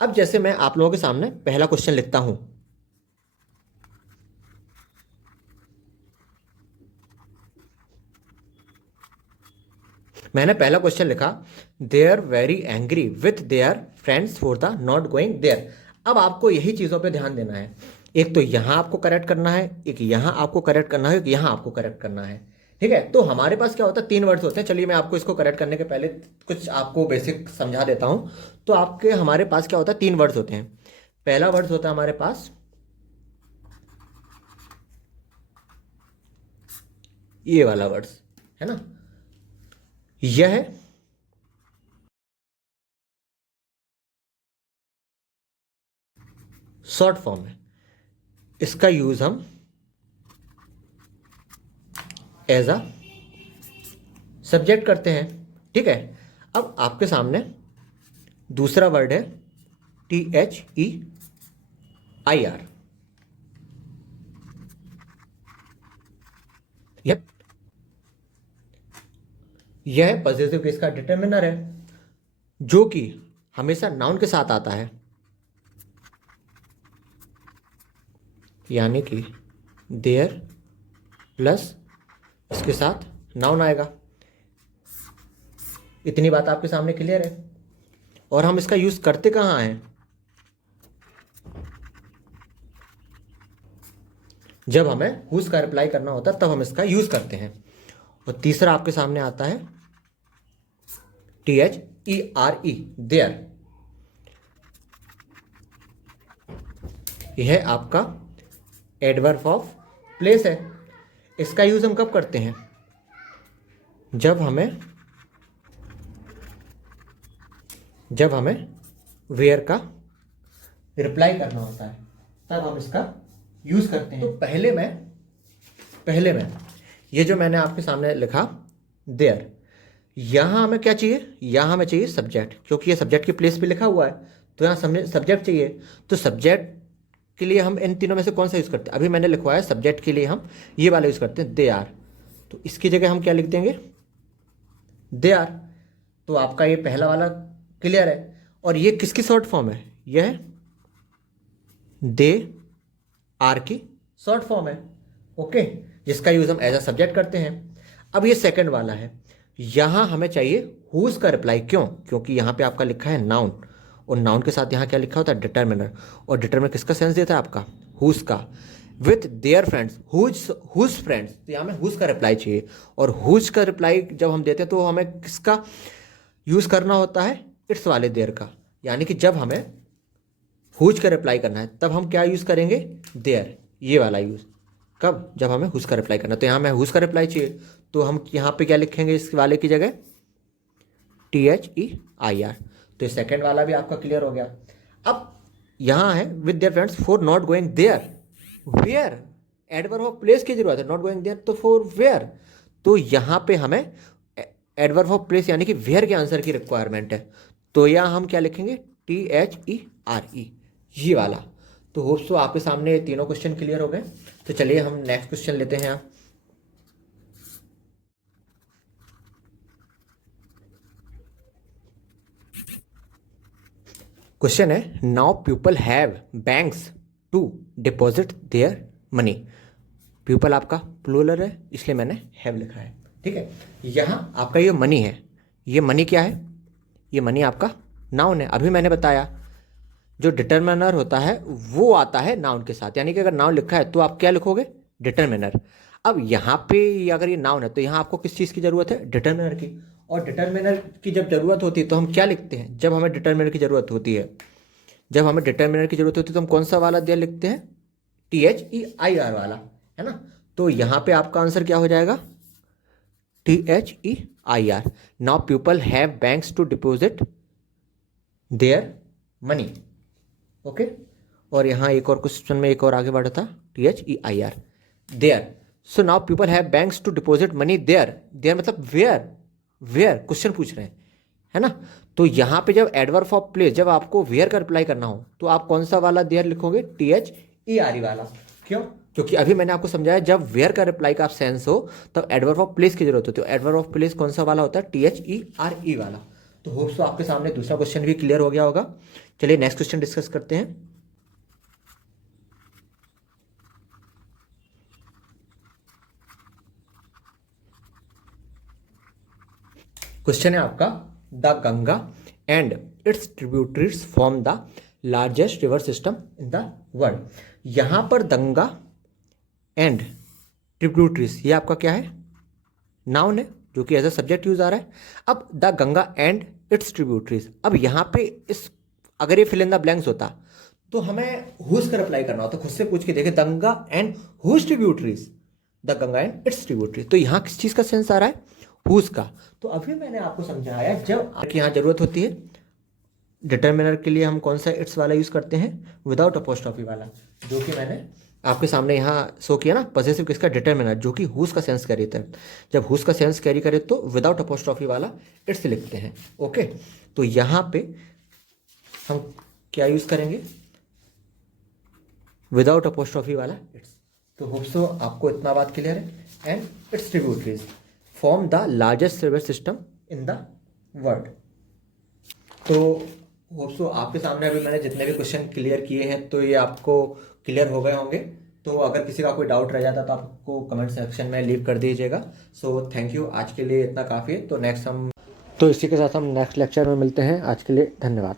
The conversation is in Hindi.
अब जैसे मैं आप लोगों के सामने पहला क्वेश्चन लिखता हूं, मैंने पहला क्वेश्चन लिखा, they are very angry with their friends for the not going there. अब आपको यही चीज़ों पे ध्यान देना है, एक तो यहाँ आपको करेक्ट करना है, एक यहाँ आपको करेक्ट करना है, एक यहाँ आपको करेक्ट करना है। ठीक है, तो हमारे पास क्या होता है, 3 वर्ड्स होते हैं। चलिए मैं आपको इसको करेक्ट करने के पहले कुछ आपको बेसिक समझा देता हूँ। तो आपके हमारे पास क्या होता है, 3 वर्ड्स होते हैं। पहला वर्ड्स होता है हमारे पास ये वाला वर्ड्स, है ना, यह शॉर्ट फॉर्म है, इसका यूज हम एज अ सब्जेक्ट करते हैं। ठीक है, अब आपके सामने दूसरा वर्ड है THEIR। यह पॉजिटिव केस का डिटर्मिनर है, जो कि हमेशा नाउन के साथ आता है, यानी कि देयर प्लस इसके साथ नाउन आएगा। इतनी बात आपके सामने क्लियर है। और हम इसका यूज करते कहाँ हैं, जब हमें हुज का रिप्लाई करना होता है तब हम इसका यूज करते हैं। और तीसरा आपके सामने आता है THERE, देयर। यह आपका एडवर्ब ऑफ प्लेस है। इसका यूज हम कब करते हैं, जब हमें वेयर का रिप्लाई करना होता है, तब हम इसका यूज करते हैं। तो पहले मैं ये जो मैंने आपके सामने लिखा देयर, यहां हमें क्या चाहिए, यहां हमें चाहिए सब्जेक्ट, क्योंकि ये सब्जेक्ट की प्लेस पे लिखा हुआ है, तो यहां सब्जेक्ट चाहिए। तो सब्जेक्ट के लिए हम इन तीनों में से कौन सा यूज करते हैं, अभी मैंने लिखवाया सब्जेक्ट के लिए हम ये वाला यूज करते हैं दे आर। तो इसकी जगह हम क्या लिख देंगे, दे आर। तो आपका ये पहला वाला क्लियर है। और ये किसकी शॉर्ट फॉर्म है, यह दे आर की शॉर्ट फॉर्म है। ओके, जिसका यूज हम एज अ सब्जेक्ट करते हैं। अब ये सेकंड वाला है, यहां हमें चाहिए हुज का रिप्लाई। क्यों, क्योंकि यहां पे आपका लिखा है नाउन, और नाउन के साथ यहां क्या लिखा होता है, डिटर्मिनर। और डिटर्मिनर किसका सेंस देता है, आपका हुज का। With their friends, whose friends, तो यहाँ हमें हुज का रिप्लाई चाहिए। और हुज का रिप्लाई जब हम देते हैं तो हमें किसका यूज करना होता है, इट्स वाले देयर का। यानी कि जब हमें हुज का रिप्लाई करना है तब हम क्या यूज करेंगे, देयर, ये वाला यूज। कब, जब हमें हुज का रिप्लाई करना है। तो यहाँ हमें हुज का रिप्लाई चाहिए, तो हम यहाँ पे क्या लिखेंगे, इस वाले की जगह THEIR। तो ये सेकेंड वाला भी आपका क्लियर हो गया। अब यहाँ है with their friends for not going there, where, adverb of place की जरूरत है, नॉट गोइंग देयर तो फॉर वेयर। तो यहाँ पे हमें एडवर्ब ऑफ प्लेस यानी कि वेयर के आंसर की रिक्वायरमेंट है। तो यहाँ हम क्या लिखेंगे, THERE, ये वाला। तो होप सो आपके सामने ये तीनों क्वेश्चन क्लियर हो गए। तो चलिए हम नेक्स्ट क्वेश्चन लेते हैं। क्वेश्चन है, now people have banks to deposit their money. People आपका प्लूरल है, इसलिए मैंने हैव लिखा है। ठीक है, यहाँ आपका ये मनी है, ये मनी क्या है, ये मनी आपका नाउन है। अभी मैंने बताया जो डिटर्मिनर होता है वो आता है नाउन के साथ, यानी कि अगर नाउन लिखा है तो आप क्या लिखोगे, डिटर्मिनर। अब यहाँ पे अगर ये नाउन है तो यहाँ आपको किस चीज़ की ज़रूरत है, डिटर्मिनर की। और डिटर्मिनर की जब ज़रूरत होती है तो हम क्या लिखते हैं, जब हमें डिटर्मिनर की ज़रूरत होती है, जब हमें डिटर्मिनर की ज़रूरत होती है तो हम कौन सा वाला दिया लिखते हैं, THEIR वाला, है ना। तो यहाँ पे आपका आंसर क्या हो जाएगा, THEIR। Now people have banks to deposit their money. Okay, और यहाँ एक और क्वेश्चन में एक और आगे बढ़ा था, THEIR, there. So now people have banks to deposit money there. There मतलब वेयर, वेयर क्वेश्चन पूछ रहे हैं, है ना। तो यहाँ पे जब एडवर्ब ऑफ प्लेस, जब आपको वेयर का रिप्लाई करना हो तो आप कौन सा वाला देयर लिखोगे, THERE वाला। क्यों, क्योंकि अभी मैंने आपको समझाया जब वेयर का रिप्लाई का सेंस हो तब एडवर्ब ऑफ प्लेस की जरूरत होती है। तो एडवर्ब ऑफ प्लेस कौन सा वाला होता है, THERE वाला। तो होप सो आपके सामने दूसरा क्वेश्चन भी क्लियर हो गया होगा। चलिए नेक्स्ट क्वेश्चन डिस्कस करते हैं। क्वेश्चन है आपका, the Ganga and its tributaries form the largest river system in the world. यहां पर गंगा एंड ट्रिब्यूटरीज, ये आपका क्या है, नाउन है जो कि एज अ सब्जेक्ट यूज आ रहा है। अब the Ganga and its tributaries, अब यहाँ पे इस अगर ये फिल इन द ब्लैंक्स होता तो हमें हुज कर अप्लाई करना होता, खुद से पूछ के देखे Ganga and whose tributaries, the Ganga and its tributaries. तो यहाँ किस चीज का सेंस आ रहा है, हुज का। तो अभी मैंने आपको समझाया जब आपकी यहाँ जरूरत होती है डिटर्मिनर के लिए हम कौन सा इट्स वाला यूज करते हैं, विदाउट अपोस्ट्रोफी वाला, जो कि मैंने आपके सामने यहाँ शो किया ना, पॉसेसिव किसका, डिटर्मिनर, जो कि हुज का सेंस कैरी करता है। जब हुज का सेंस कैरी करे तो विदाउट अपोस्ट्रोफी वाला इट्स लिखते हैं। ओके, तो यहाँ पे हम क्या यूज करेंगे, विदाउट अपोस्ट्रोफी वाला इट्स। तो होप सो आपको इतना बात क्लियर है। And its tributaries form the largest river system in the world. तो होप सो आपके सामने अभी मैंने जितने भी क्वेश्चन क्लियर किए हैं तो ये आपको क्लियर हो गए होंगे। तो अगर किसी का कोई डाउट रह जाता तो आपको कमेंट सेक्शन में लीव कर दीजिएगा। सो थैंक यू, आज के लिए इतना काफ़ी है। तो इसी के साथ हम नेक्स्ट लेक्चर में मिलते हैं। आज के लिए धन्यवाद।